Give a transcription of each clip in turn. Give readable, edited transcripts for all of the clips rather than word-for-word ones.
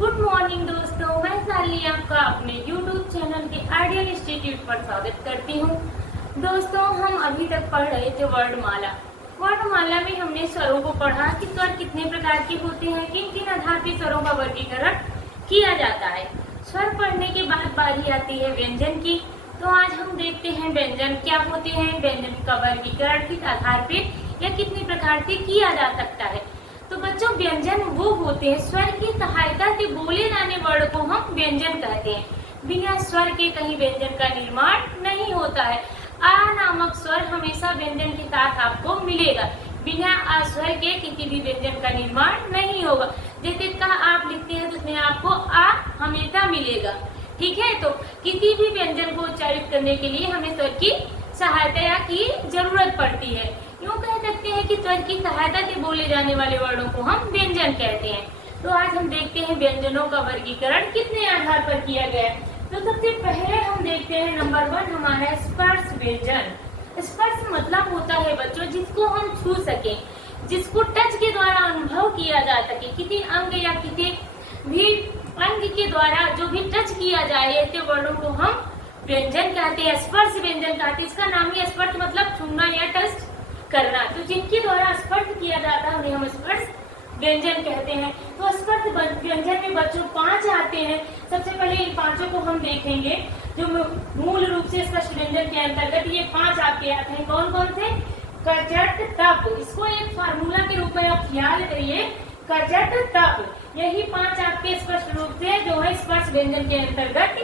Good morning दोस्तों, मैं साली आपका अपने YouTube चैनल के आइडियल इंस्टीट्यूट पर स्वागत करती हूँ। दोस्तों, हम अभी तक पढ़ रहे थे वर्णमाला। वर्णमाला में हमने स्वरों को पढ़ा कि स्वर कितने प्रकार के होते हैं, किन किन आधार पर स्वरों का वर्गीकरण किया जाता है। स्वर पढ़ने के बाद बारी आती है व्यंजन की। तो आज हम देखते हैं व्यंजन क्या होते हैं, व्यंजन का वर्गीकरण किस आधार पर या कितने प्रकार से किया जा सकता है। तो बच्चों, व्यंजन वो होते हैं स्वर की सहायता से बोले जाने वर्ड को हम व्यंजन कहते हैं। बिना स्वर के कहीं व्यंजन का निर्माण नहीं होता है। आ नामक स्वर हमेशा व्यंजन के साथ आपको मिलेगा। बिना आ स्वर के किसी भी व्यंजन का निर्माण नहीं होगा। जैसे का आप लिखते हैं तो उसमें आपको आ हमेशा मिलेगा। ठीक है, तो किसी भी व्यंजन को उच्चारित करने के लिए हमें स्वर की सहायता की जरूरत पड़ती है। यूँ कह सकते हैं कि स्वर की सहायता से बोले जाने वाले वर्णों को हम व्यंजन कहते हैं। तो आज हम देखते हैं व्यंजनों का वर्गीकरण कितने आधार पर किया गया है। तो सबसे पहले हम देखते हैं नंबर 1 हमारा स्पर्श व्यंजन। स्पर्श मतलब होता है बच्चों जिसको हम छू सके, जिसको टच के द्वारा अनुभव किया जा सके। किसी अंग या किसी भी अंग के द्वारा जो भी टच किया जाए ऐसे वर्णों को हम व्यंजन कहते हैं, स्पर्श व्यंजन कहते हैं। इसका नाम ही स्पर्श मतलब छूना या टच करना। तो जिनके द्वारा स्पर्श किया जाता है उन्हें हम स्पर्श व्यंजन कहते हैं। तो स्पर्श व्यंजन में बच्चों 5 आते हैं। सबसे पहले इन 5 को हम देखेंगे जो मूल रूप से स्पर्श व्यंजन के अंतर्गत ये 5 आपके आते हैं। कौन कौन से? कचट तप। इसको एक फार्मूला के रूप में आप याद करिए, कचट तप। यही 5 आपके स्पष्ट रूप से जो है स्पर्श व्यंजन के अंतर्गत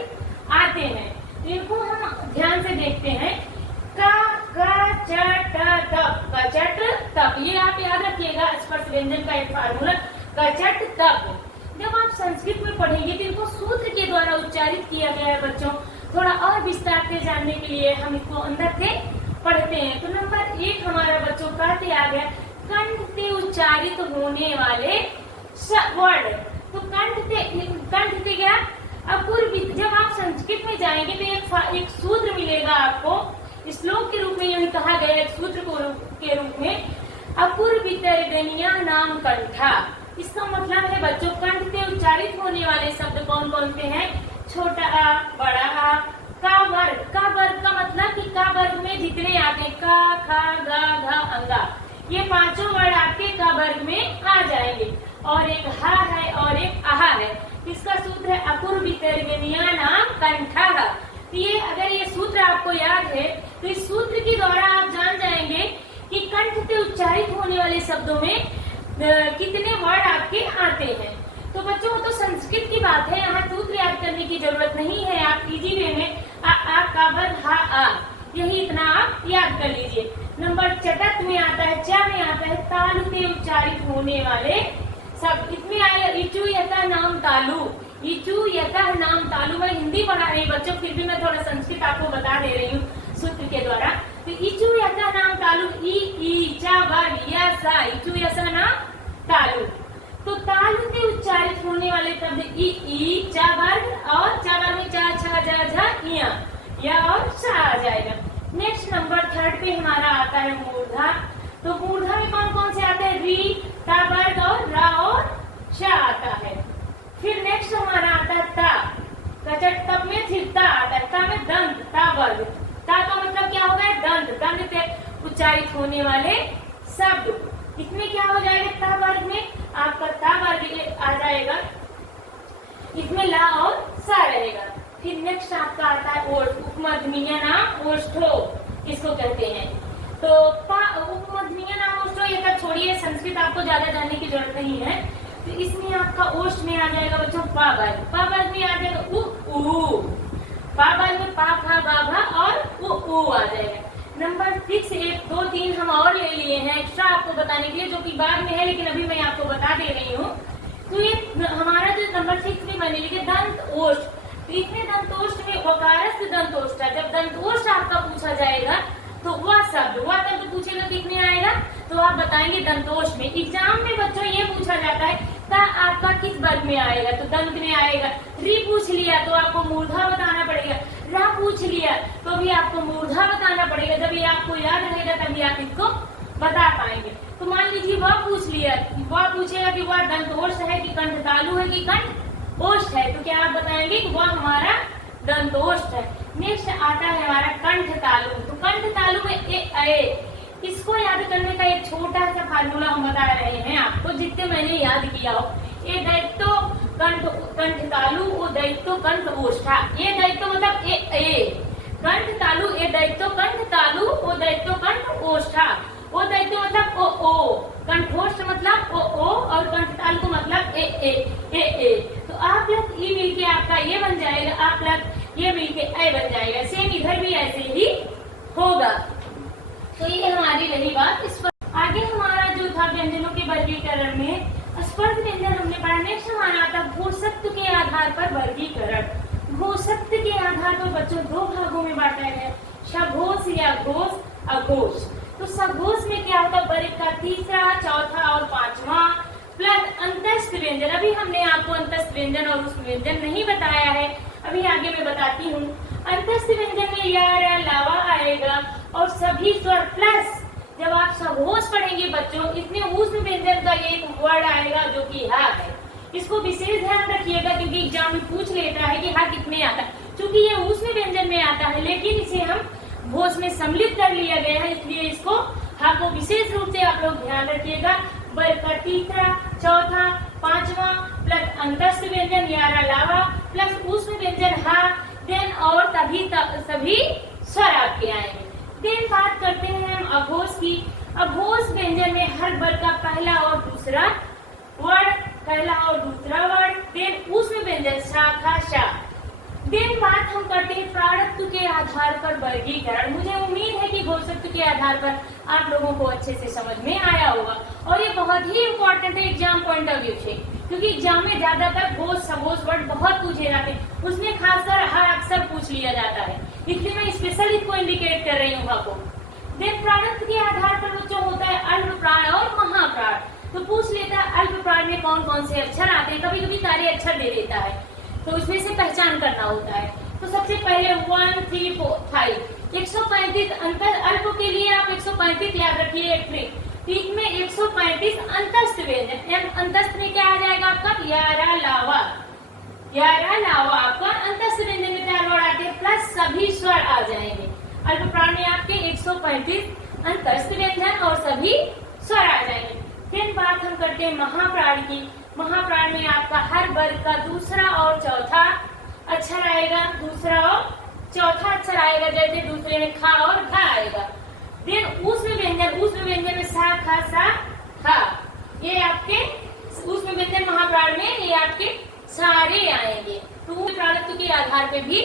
आते हैं। इनको हम ध्यान से देखते हैं। कचट तप, ये आप याद रखिएगा स्पर्श व्यंजन का एक फार्मूला, कचट तप। जब आप संस्कृत में पढ़ेंगे तो इनको सूत्र के द्वारा उच्चारित किया गया है बच्चों। थोड़ा और विस्तार से जानने के लिए हम इसको अंदर से पढ़ते हैं। तो नंबर 1 हमारा बच्चों का आ गया कंठ से उच्चारित होने वाले वर्ड। तो कंठ से क्या अपूर्व। जब आप संस्कृत में जाएंगे तो एक सूत्र मिलेगा आपको, श्लोक के रूप में यही कहा गया है, सूत्र के रूप में अपूर्वितर्गनिया नाम कंठा। इसका मतलब है बच्चों कंठ से उच्चारित होने वाले शब्द कौन कौन से हैं? छोटा आ, बड़ा आ, का वर्ग। का वर्ग का मतलब कि का वर्ग में जितने आते हैं का, खा, गा, घा, अंगा, ये 5 वर्ड आपके का वर्ग में आ जाएंगे। और एक हा है और एक आहा है। इसका सूत्र है अपूर्वितर्गनिया नाम कंठा। ये अगर ये सूत्र आपको याद है तो इस सूत्र के द्वारा आप जान जाएंगे कि कंठ से उच्चारित होने वाले शब्दों में कितने वर्ड आपके आते हैं। तो बच्चों, तो संस्कृत की बात है, यहाँ सूत्र याद करने की जरूरत नहीं है। आप इजी वे में आ का वर्ग हा आ, यही इतना आप याद कर लीजिए। नंबर चटत में आता है, चा में आता है तालु से उच्चारित होने वाले शब्द। इसमें आया इचू यथा नाम तालु। इचू यथा नाम तालु। मैं हिंदी पढ़ा रही बच्चों, फिर भी मैं थोड़ा संस्कृत आपको बता दे रही हूँ सूत्र के द्वारा। तो इचू यथा नाम तालु, ई चा वर्ग या सा, इचू यथा नाम तालु। तो तालु से उच्चारित होने वाले शब्द ई चा वर्ग, और चा वर्ग में चा, छा, जा, झा, या और सा आ जाएगा। नेक्स्ट नंबर 3 पे हमारा आता है मूर्धा। तो मूर्धा में कौन कौन से आते हैं? री, ता वर्ग और रा और शा आता है। फिर नेक्स्ट हमारा आता है ता। कचट तप में फिर ता आता है। ता में दंत, ता वर्ग। ता का मतलब क्या होगा? दंत। दंत से उच्चारित होने वाले शब्द। इसमें क्या हो जाएगा? ता वर्ग में आपका ता वर्ग आ जाएगा, इसमें ला और सा रहेगा। फिर नेक्स्ट आपका आता है ओष्ठ। उपमध्यमीय नाम ओष्ठो इसको कहते हैं। तो उपमध्यमीय नाम ओष्ठो ये सब छोड़िए, संस्कृत आपको ज्यादा जानने की जरूरत नहीं है। तो इसमें आपका ओष्ठ में आ जाएगा बच्चों पा वर्ग। पा वर्ग में आ जाएगा उ। पा वर्ग में पा, फा, बा, भा और उ आ जाएगा। नंबर 6 1 2 3 हम और ले लिए हैं एक्स्ट्रा आपको बताने के लिए, जो कि बाद में है लेकिन अभी मैं आपको बता दे रही हूँ। तो ये हमारा जो नंबर 6 में मैंने लिखे दंत ओष्ठ। तो इसमें दंतोष्ठ में वकारस्थ दंतोष्ठ है। जब दंतोष्ठ आपका पूछा जाएगा तो वह शब्द पूछेगा कितने आएगा, तो आप बताएंगे दंतोष्ठ में। एग्जाम में बच्चों ये पूछा जाता है ता आपका किस वर्ग में आएगा, तो दंत में आएगा। री पूछ लिया तो आपको मूर्धा बताना पड़ेगा। रा पूछ लिया तो भी आपको मूर्धा बताना पड़ेगा। जब ये आपको याद रहेगा तभी आप इसको बता पाएंगे। तो मान लीजिए वह पूछ लिया, वह पूछेगा कि वह दंतोष्ठ है कि कंठ तालु है कि कंठ ओष्ठ है, तो क्या आप बताएंगे कि वह हमारा दंतोष्ठ है। नेक्स्ट आता है हमारा कंठ तालु। तो कंठ तालु में इसको याद करने का एक छोटा सा फार्मूला हम बता रहे हैं आपको, जितने मैंने याद किया हो। ये दैत्यो कंठ तालु, वो दैत्यो कंठ ओष्ठा। ये दैत्यो मतलब कंठ तालु, ये दैत्यो कंठ तालु, वो दैत्यो कंठ ओष्ठा। वो दैत्यो मतलब ओ, कंठोष्ठ मतलब ओ और कंठ तालु मतलब ए। तो आप लोग ये मिलके आपका ये बन जाएगा, आप लोग ये मिलके ए बन जाएगा। सेम इधर भी ऐसे ही होगा। तो ये हमारी रही बात। इस पर आगे हमारा जो था व्यंजनों के वर्गीकरण में स्पर्श व्यंजन हमने पढ़ा। नेक्स्ट हमारा आता घोषत्व के आधार पर वर्गीकरण। घोषत्व के आधार पर बच्चों दो भागों में बांटा है, सघोष या घोष, अघोष। तो सघोष में क्या होता है, वर्ग का तीसरा, चौथा और पांचवा प्लस अंतस्थ व्यंजन। अभी हमने आपको अंतस्थ व्यंजन और उस व्यंजन नहीं बताया है, अभी आगे मैं बताती हूँ। अंतस्थ व्यंजन में या लावा आएगा और सभी स्वर प्लस जब आप सघोष पढ़ेंगे बच्चों, इसमें ऊष्म व्यंजन का एक वर्ड आएगा जो कि हा है। इसको विशेष ध्यान रखिएगा क्योंकि एग्जाम में पूछ लेता है कि हा कितने आता है। क्योंकि ये ऊष्म व्यंजन में आता है लेकिन इसे हम घोष में सम्मिलित कर लिया गया है, इसलिए इसको हा को विशेष रूप से आप लोग ध्यान रखिएगा। वर्ग का तीसरा, चौथा, पांचवा प्लस अंतस्थ व्यंजन यारा लावा प्लस ऊष्म व्यंजन हा, देन और सभी स्वर आपके आएंगे। देन बात करते हैं हम अघोष की। अघोष व्यंजन में हर वर्ग का पहला और दूसरा वर्ड, देन ऊष्म व्यंजन शाखा शा। देन बात हम करते हैं प्राणत्व के आधार पर वर्गीकरण। मुझे उम्मीद है कि घोषत्व के आधार पर आप लोगों को अच्छे से समझ में आया होगा और ये बहुत ही इम्पोर्टेंट है एग्जाम पॉइंट ऑफ व्यू से, क्योंकि एग्जाम में ज्यादातर घोष सघोष वर्ड बहुत पूछे जाते हैं, उसमें खासकर हा अक्सर पूछ लिया जाता है, इसलिए मैं स्पेशल इसको इंडिकेट कर रही हूँ आपको। देन प्राणत्व के आधार पर बच्चों होता है अल्प प्राण और महाप्राण। तो पूछ लेता है अल्प प्राण में कौन कौन से अक्षर आते हैं, कभी कभी सारे अक्षर दे देता है, तो उसमें से पहचान करना होता है। तो सबसे पहले 1, 3, 4, 5 135 अंतर अल्प के लिए आप 135 याद रखिए एक ट्रिक। इसमें 135 अंतस्थ व्यंजन, अंतस्थ में क्या आ जाएगा आपका यारा लावा आपका अंतस्थ व्यंजन में 4 वर्ड आते हैं प्लस सभी स्वर आ जाएंगे। अल्प प्राण में आपके 135 अंतस्थ व्यंजन और सभी स्वर आ जाएंगे। फिर बात हम करते हैं महाप्राण की। महाप्राण में आपका हर वर्ग का दूसरा और चौथा अक्षर आएगा, दूसरा और चौथा अक्षर आएगा, जैसे दूसरे में खा और घा आएगा। देन ऊष्म व्यंजन में सा खा सा खा, ये आपके ऊष्म व्यंजन महाप्राण में ये आपके सारे आएंगे। तो प्राणत्व के आधार पे भी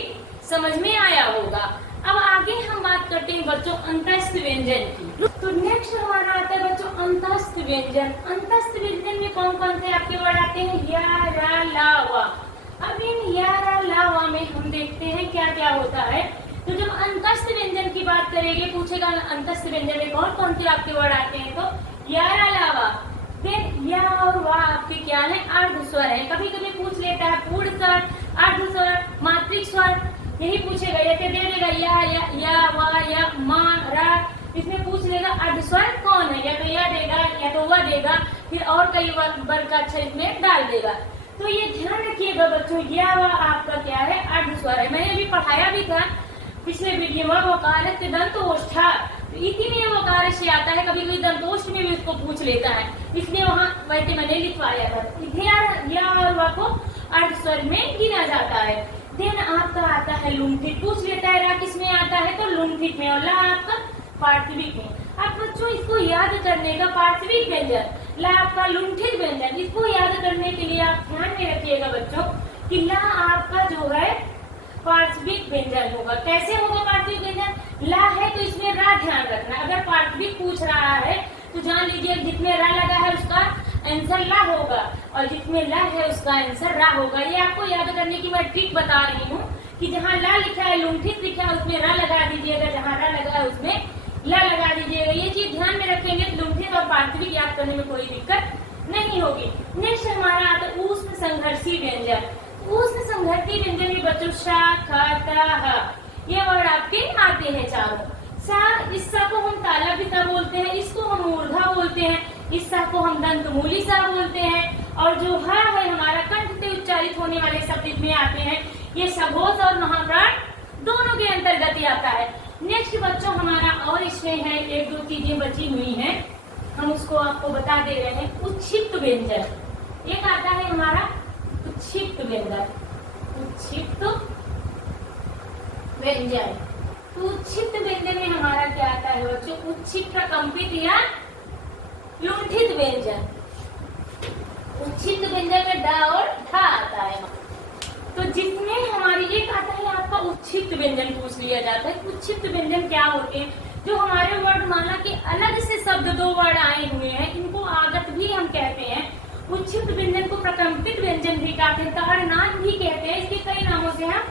समझ में आया होगा। अब आगे हम बात करते हैं बच्चों अंतस्थ व्यंजन की। तो नेक्स्ट हमारा आता है बच्चों अंतस्थ व्यंजन। अंतस्थ व्यंजन में कौन कौन से आपके वर्ड आते हैं, या रा ला वा। अब इन या रा ला वा में हम देखते हैं क्या क्या होता है। तो जब अंतस्थ व्यंजन की बात करेंगे, पूछेगा अंतस्थ व्यंजन में कौन कौन से आपके वर्ड आते हैं, तो या रा ला वा। देन या और वा आपके क्या है, अर्ध स्वर है। कभी कभी पूछ लेता है पूर्ण स्वर, अर्ध स्वर, मात्रिक स्वर, यही पूछेगा। जैसे दे देगा या वा या मा रा, इसमें पूछ लेगा अर्ध स्वर कौन है, या तो या देगा या तो वह देगा, फिर और कई वर्ग का अक्षर इसमें डाल देगा। तो ये ध्यान रखिएगा बच्चों, या वा आपका क्या है, अर्ध स्वर है। मैंने अभी पढ़ाया भी था पिछले वीडियो में, वकारस्य दंतोष्ठा, इसी में वकार से आता है। कभी कभी दंतोष्ठ में भी उसको पूछ लेता है, इसलिए वहाँ वैसे मैंने लिखवाया था। या और वा को अर्ध स्वर में गिना जाता है। देन आपका आता है लुंठित, पूछ लेता है रा किस में आता है, तो लुंठित में, और ला आपका पार्थिविक में। अब बच्चों इसको याद करने का पार्थिविक व्यंजन, ला आपका लुंठित व्यंजन, इसको याद करने के लिए आप ध्यान में रखिएगा बच्चों कि ला आपका जो है पार्थिविक व्यंजन होगा। कैसे होगा पार्थिविक व्यंजन, ला है तो इसमें रा ध्यान रखना। अगर पार्थिविक पूछ रहा है तो जान लीजिए जिसमें रा लगा है उसका आंसर ला होगा और जिसमें ला है उसका आंसर रा होगा। ये आपको याद करने की मैं ट्रिक बता रही हूँ कि जहाँ ला लिखा है, लुंठित लिखा है, उसमें रा लगा दीजिएगा, जहाँ रा लगा है उसमें ला लगा दीजिएगा। ये चीज ध्यान में रखेंगे तो लुंठित और पार्थिविक याद करने में कोई दिक्कत नहीं होगी। नेक्स्ट हमारा आता है ऊष्म संघर्षी व्यंजन। ऊष्म संघर्षी व्यंजन में बच्चों सा ख ता ह ये वर्ड आपके आते हैं चारों। सा, इस सा को हम ताला भी सा बोलते हैं, इसको हम मूर्धा बोलते हैं, इस सा को हम दंतमूली सा बोलते हैं, और जो हा है हमारा कंठ से उच्चारित होने वाले शब्द इसमें आते हैं। ये सघोष और महाप्राण दोनों के अंतर्गत ही आता है। नेक्स्ट बच्चों हमारा और इसमें है एक दो चीजें बची हुई हैं, हम उसको आपको बता दे रहे हैं। उच्छिष्ट व्यंजन एक आता है हमारा, उच्छिष्ट व्यंजन, उच्छिष्ट व्यंजन। तो उच्छिष्ट व्यंजन में हमारा क्या आता है बच्चों, उच्छिष्ट कंपित या लुंठित व्यंजन। उच्छिष्ट व्यंजन में ड और ढ आता है। तो जितने हमारी एक आता है आपका उच्छिष्ट व्यंजन पूछ लिया जाता है। उच्छिष्ट व्यंजन क्या होते हैं, जो हमारे वर्णमाला के अलग से शब्द दो वर्ड आए हुए हैं, इनको आगत भी हम कहते हैं। उच्छिष्ट व्यंजन को प्रकंपित व्यंजन भी कहते हैं, ताड़नाद भी कहते हैं, इसके कई नामों से हम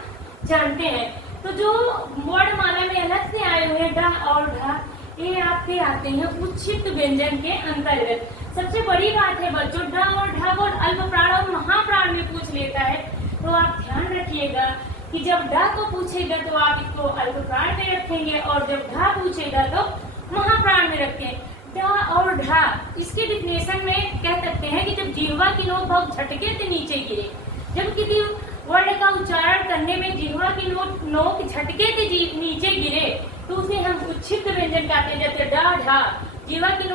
जानते हैं। तो जो वर्णमाला में अलग से आए हुए ड और ढ, ये आपके आते हैं उच्छिष्ट व्यंजन के अंतर्गत। सबसे बड़ी बात है बच्चों, ड और ढ को अल्प प्राण और महाप्राण में पूछ लेता है। तो आप ध्यान रखिएगा कि जब ड को पूछेगा तो आप इसको अल्प प्राण में रखेंगे, और जब ढ पूछेगा तो महाप्राण में रखें। ड और ढ इसके डिफिनेशन में कह सकते हैं कि जब जिह्वा की नोक बहुत झटके से नीचे गिरे, जब किसी वर्ण का उच्चारण करने में जिह्वा की नोक झटके से नीचे गिरे तो उसे हम उच्छिष्ट व्यंजन कहते हैं। जैसे ड ढ, जिह्वा की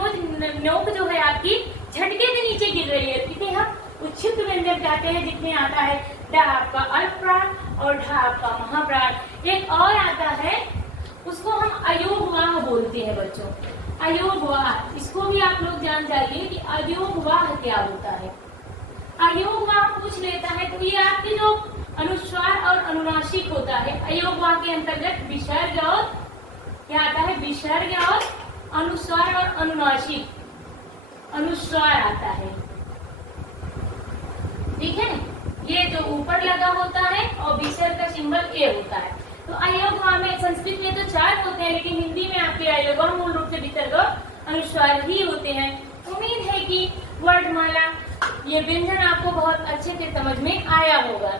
नोक जो है आपकी झटके से नीचे गिर रही है, इसे हम उच्छिष्ट व्यंजन कहते हैं, जिसमें आता है ड आपका अल्प प्राण और ढ आपका महाप्राण। एक और आता है, उसको हम अयोगवाह बोलते हैं बच्चों, अयोगवाह। इसको भी आप लोग जान जाइए कि अयोगवाह क्या होता है। अयोगवाह पूछ लेता है तो ये आपके जो अनुस्वार और अनुनासिक होता है, अयोगवाह के अंतर्गत विसर्ग और क्या आता है, विसर्ग और अनुस्वार और अनुनासिक, अनुस्वार आता है। ठीक है, ये जो ऊपर लगा होता है और विसर्ग का सिंबल ए होता है। तो अयोगवाह में संस्कृत में तो 4 होते हैं, लेकिन हिंदी में आपके अयोगवाह मूल रूप से विसर्ग और अनुस्वार ही होते हैं। उम्मीद है कि वर्णमाला ये व्यंजन आपको बहुत अच्छे से समझ में आया होगा।